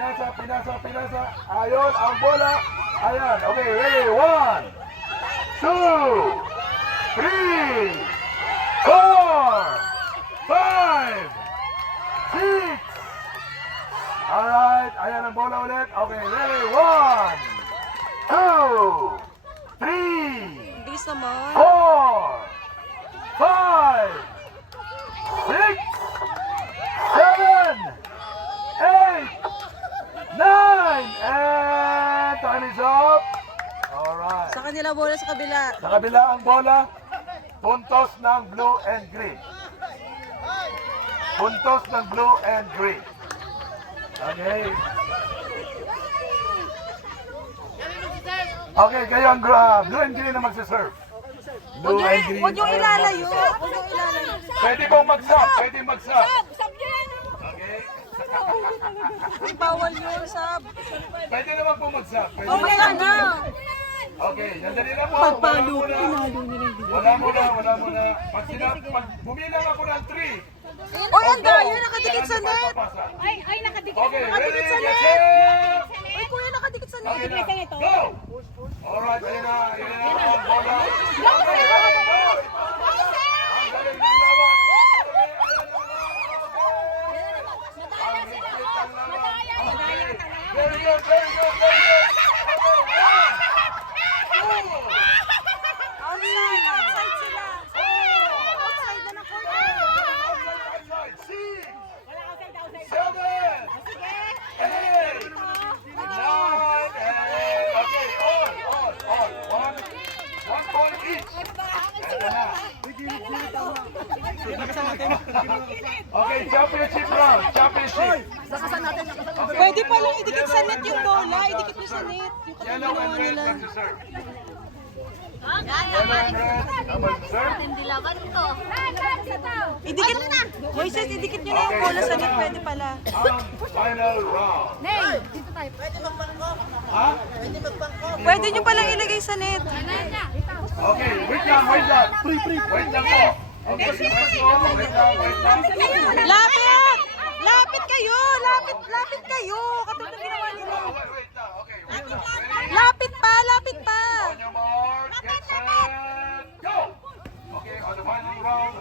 pinasa. Ayun, ang bola. Ayan, okay, ready? 1, 2, 3, 4, 5, 6. Alright, ayan ang bola ulit. Okay, ready? 1, 2, 3, Bilis naman. 4, 5, 6, 7, 8, 9, and time is up. Alright. Sa kanila bola sa kabila. Sa kabila ang bola, puntos ng blue and green. Puntos ng blue and green. Okay. Okay, kayo ang blue and green na magsaserve. Blue and green. Huwag yung ilalayo. Huwag yung ilalayo. Pwede pong mag-sub. Pwede mag-sub. Okay. Ay, bawal yun, sab. Pwede naman po mag-sub. Pwede. Okay lang na. Okay, nandali na po. Pagpalo, pinalo nila yung video. Wala muna. Pag bumilang ako ng 3. Oy, ang daya, nakadikit sa net. Ay, nakadikit. Okay, ready, Nakadikit sa get net. set. Ay, kuya, nakadikit sa net. Okay na. Go! Alright, ayun na ang bola. Go, sir! Go! Go, sir! Ang galing ng laban. Madaya sila, oh! Madaya! Madaya talaga. Very good. Outside, outside sila. Outside na ng court. Outside. 6, Wala outside, outside. 7, Sige! 8, 9, and okay, all. One point each. Ayan na. Okay, championship round. Pwede pa lang idikit sa net yung bola. Idikit mo sa net. Yung Yellow katulad and red nila. mag-serve. Yellow and red mag-serve. Hindi laban to. Idikit na. Moises, idikit nyo na yung bola sa net. Pwede pala. Ang final round. Ney, dito tayo. Ha? Pwede nyo palang ilagay sa net. Okay, wait lang. Wait lang po. Okay, wait lang. Lapit! Lapit kayo! Lapit kayo! Katulad ng ginawa nila. Wait lang. Okay, wait lang. Lapit pa! On your mark, get set, go! Okay, on the final round.